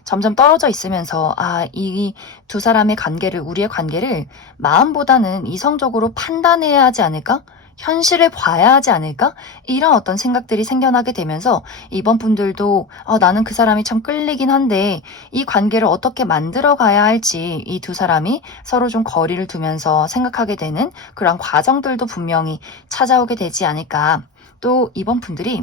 점점 떨어져 있으면서 이 두 사람의 관계를, 우리의 관계를 마음보다는 이성적으로 판단해야 하지 않을까? 현실을 봐야 하지 않을까? 이런 어떤 생각들이 생겨나게 되면서 이번 분들도 나는 그 사람이 참 끌리긴 한데 이 관계를 어떻게 만들어 가야 할지 이 두 사람이 서로 좀 거리를 두면서 생각하게 되는 그런 과정들도 분명히 찾아오게 되지 않을까. 또 이번 분들이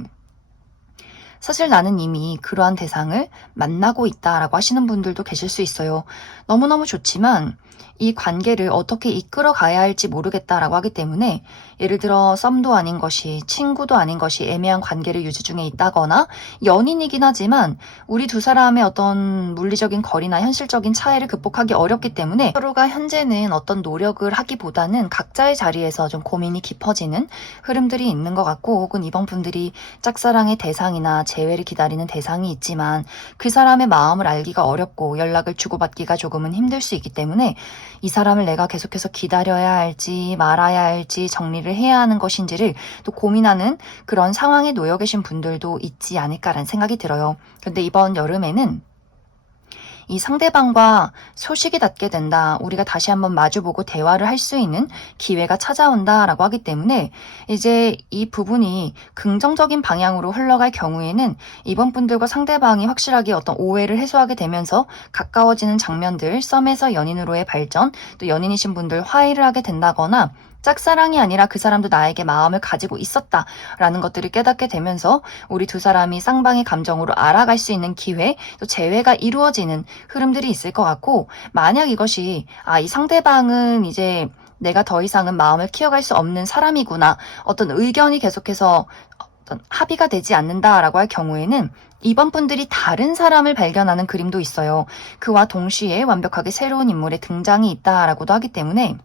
사실 나는 이미 그러한 대상을 만나고 있다라고 하시는 분들도 계실 수 있어요. 너무너무 좋지만 이 관계를 어떻게 이끌어 가야 할지 모르겠다라고 하기 때문에 예를 들어 썸도 아닌 것이 친구도 아닌 것이 애매한 관계를 유지 중에 있다거나 연인이긴 하지만 우리 두 사람의 어떤 물리적인 거리나 현실적인 차이를 극복하기 어렵기 때문에 서로가 현재는 어떤 노력을 하기보다는 각자의 자리에서 좀 고민이 깊어지는 흐름들이 있는 것 같고 혹은 이번 분들이 짝사랑의 대상이나 재회를 기다리는 대상이 있지만 그 사람의 마음을 알기가 어렵고 연락을 주고받기가 조금은 힘들 수 있기 때문에 이 사람을 내가 계속해서 기다려야 할지 말아야 할지 정리를 해야 하는 것인지를 또 고민하는 그런 상황에 놓여 계신 분들도 있지 않을까라는 생각이 들어요. 근데 이번 여름에는 이 상대방과 소식이 닿게 된다. 우리가 다시 한번 마주보고 대화를 할 수 있는 기회가 찾아온다라고 하기 때문에 이제 이 부분이 긍정적인 방향으로 흘러갈 경우에는 이번 분들과 상대방이 확실하게 어떤 오해를 해소하게 되면서 가까워지는 장면들, 썸에서 연인으로의 발전, 또 연인이신 분들 화해를 하게 된다거나 짝사랑이 아니라 그 사람도 나에게 마음을 가지고 있었다라는 것들을 깨닫게 되면서 우리 두 사람이 쌍방의 감정으로 알아갈 수 있는 기회, 또 재회가 이루어지는 흐름들이 있을 것 같고 만약 이것이 이 상대방은 이제 내가 더 이상은 마음을 키워갈 수 없는 사람이구나 어떤 의견이 계속해서 어떤 합의가 되지 않는다라고 할 경우에는 이번 분들이 다른 사람을 발견하는 그림도 있어요. 그와 동시에 완벽하게 새로운 인물의 등장이 있다라고도 하기 때문에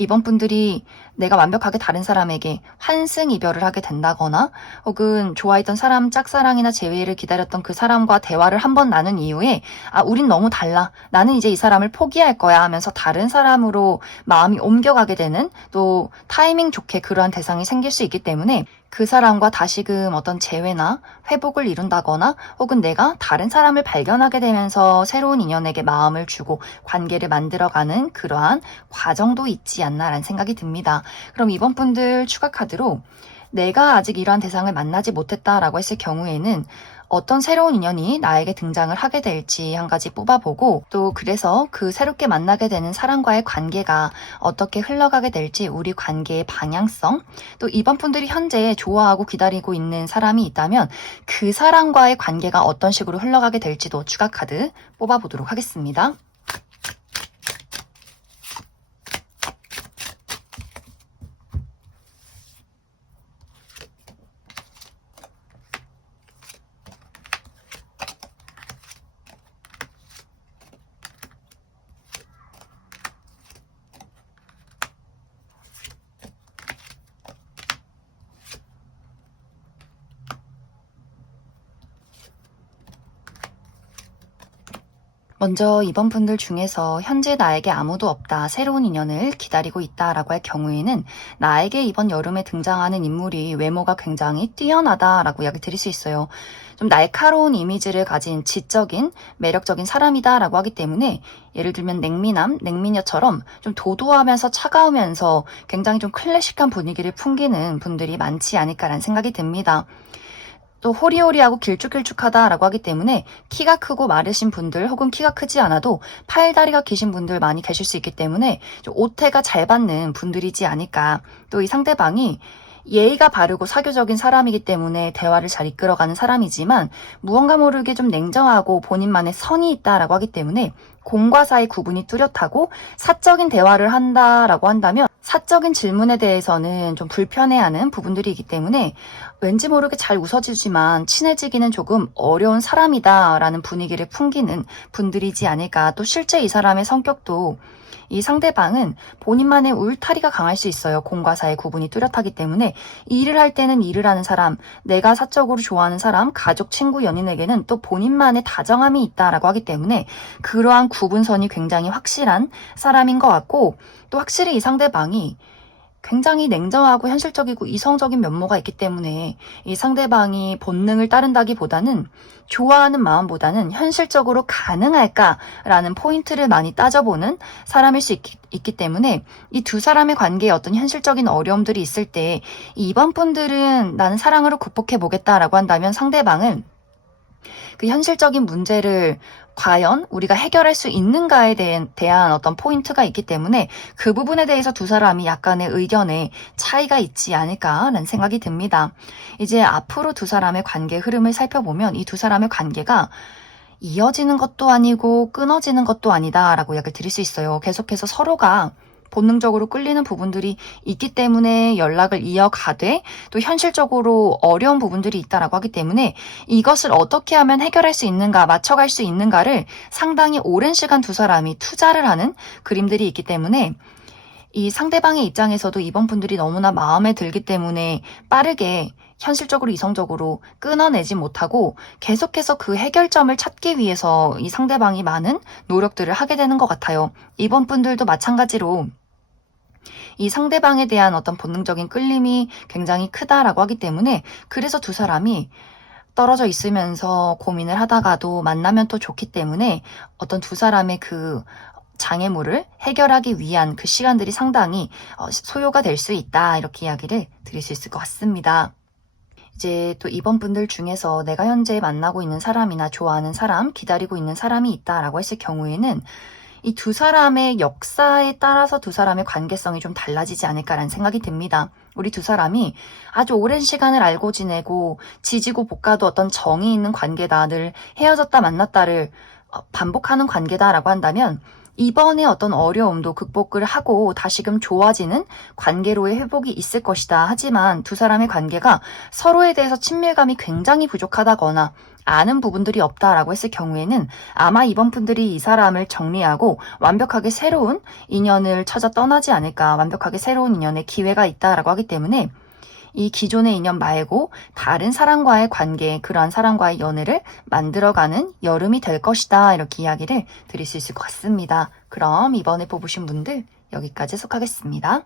이번 분들이 내가 완벽하게 다른 사람에게 환승 이별을 하게 된다거나 혹은 좋아했던 사람 짝사랑이나 재회를 기다렸던 그 사람과 대화를 한 번 나눈 이후에 우린 너무 달라. 나는 이제 이 사람을 포기할 거야 하면서 다른 사람으로 마음이 옮겨가게 되는 또 타이밍 좋게 그러한 대상이 생길 수 있기 때문에 그 사람과 다시금 어떤 재회나 회복을 이룬다거나 혹은 내가 다른 사람을 발견하게 되면서 새로운 인연에게 마음을 주고 관계를 만들어가는 그러한 과정도 있지 않나라는 생각이 듭니다. 그럼 이번 분들 추가 카드로 내가 아직 이러한 대상을 만나지 못했다라고 했을 경우에는 어떤 새로운 인연이 나에게 등장을 하게 될지 한 가지 뽑아보고 또 그래서 그 새롭게 만나게 되는 사람과의 관계가 어떻게 흘러가게 될지 우리 관계의 방향성 또 이번 분들이 현재 좋아하고 기다리고 있는 사람이 있다면 그 사람과의 관계가 어떤 식으로 흘러가게 될지도 추가 카드 뽑아보도록 하겠습니다. 먼저 이번 분들 중에서 현재 나에게 아무도 없다, 새로운 인연을 기다리고 있다라고 할 경우에는 나에게 이번 여름에 등장하는 인물이 외모가 굉장히 뛰어나다라고 이야기 드릴 수 있어요. 좀 날카로운 이미지를 가진 지적인 매력적인 사람이다라고 하기 때문에 예를 들면 냉미남, 냉미녀처럼 좀 도도하면서 차가우면서 굉장히 좀 클래식한 분위기를 풍기는 분들이 많지 않을까라는 생각이 듭니다. 또 호리호리하고 길쭉길쭉하다라고 하기 때문에 키가 크고 마르신 분들 혹은 키가 크지 않아도 팔다리가 기신 분들 많이 계실 수 있기 때문에 좀 오태가 잘 받는 분들이지 않을까. 또 이 상대방이 예의가 바르고 사교적인 사람이기 때문에 대화를 잘 이끌어가는 사람이지만 무언가 모르게 좀 냉정하고 본인만의 선이 있다라고 하기 때문에 공과 사의 구분이 뚜렷하고 사적인 대화를 한다라고 한다면 사적인 질문에 대해서는 좀 불편해하는 부분들이 있기 때문에 왠지 모르게 잘 웃어주지만 친해지기는 조금 어려운 사람이다라는 분위기를 풍기는 분들이지 않을까. 또 실제 이 사람의 성격도 이 상대방은 본인만의 울타리가 강할 수 있어요. 공과 사의 구분이 뚜렷하기 때문에 일을 할 때는 일을 하는 사람, 내가 사적으로 좋아하는 사람, 가족, 친구, 연인에게는 또 본인만의 다정함이 있다라고 하기 때문에 그러한 구분선이 굉장히 확실한 사람인 것 같고 또 확실히 이 상대방이 굉장히 냉정하고 현실적이고 이성적인 면모가 있기 때문에 이 상대방이 본능을 따른다기보다는 좋아하는 마음보다는 현실적으로 가능할까라는 포인트를 많이 따져보는 사람일 수 있기 때문에 이 두 사람의 관계에 어떤 현실적인 어려움들이 있을 때 2번 분들은 나는 사랑으로 극복해보겠다라고 한다면 상대방은 그 현실적인 문제를 과연 우리가 해결할 수 있는가에 대한 어떤 포인트가 있기 때문에 그 부분에 대해서 두 사람이 약간의 의견에 차이가 있지 않을까라는 생각이 듭니다. 이제 앞으로 두 사람의 관계 흐름을 살펴보면 이 두 사람의 관계가 이어지는 것도 아니고 끊어지는 것도 아니다라고 이야기를 드릴 수 있어요. 계속해서 서로가 본능적으로 끌리는 부분들이 있기 때문에 연락을 이어가되 또 현실적으로 어려운 부분들이 있다라고 하기 때문에 이것을 어떻게 하면 해결할 수 있는가, 맞춰갈 수 있는가를 상당히 오랜 시간 두 사람이 투자를 하는 그림들이 있기 때문에 이 상대방의 입장에서도 이번 분들이 너무나 마음에 들기 때문에 빠르게 현실적으로 이성적으로 끊어내지 못하고 계속해서 그 해결점을 찾기 위해서 이 상대방이 많은 노력들을 하게 되는 것 같아요. 이번 분들도 마찬가지로 이 상대방에 대한 어떤 본능적인 끌림이 굉장히 크다라고 하기 때문에 그래서 두 사람이 떨어져 있으면서 고민을 하다가도 만나면 또 좋기 때문에 어떤 두 사람의 그 장애물을 해결하기 위한 그 시간들이 상당히 소요가 될 수 있다 이렇게 이야기를 드릴 수 있을 것 같습니다. 이제 또 이번 분들 중에서 내가 현재 만나고 있는 사람이나 좋아하는 사람, 기다리고 있는 사람이 있다라고 했을 경우에는 이 두 사람의 역사에 따라서 두 사람의 관계성이 좀 달라지지 않을까라는 생각이 듭니다. 우리 두 사람이 아주 오랜 시간을 알고 지내고 지지고 볶아도 어떤 정이 있는 관계다, 늘 헤어졌다 만났다를 반복하는 관계다라고 한다면 이번에 어떤 어려움도 극복을 하고 다시금 좋아지는 관계로의 회복이 있을 것이다. 하지만 두 사람의 관계가 서로에 대해서 친밀감이 굉장히 부족하다거나 아는 부분들이 없다라고 했을 경우에는 아마 이번 분들이 이 사람을 정리하고 완벽하게 새로운 인연을 찾아 떠나지 않을까, 완벽하게 새로운 인연의 기회가 있다라고 하기 때문에 이 기존의 인연 말고 다른 사람과의 관계, 그러한 사람과의 연애를 만들어가는 여름이 될 것이다. 이렇게 이야기를 드릴 수 있을 것 같습니다. 그럼 이번에 뽑으신 분들 여기까지 해석하겠습니다.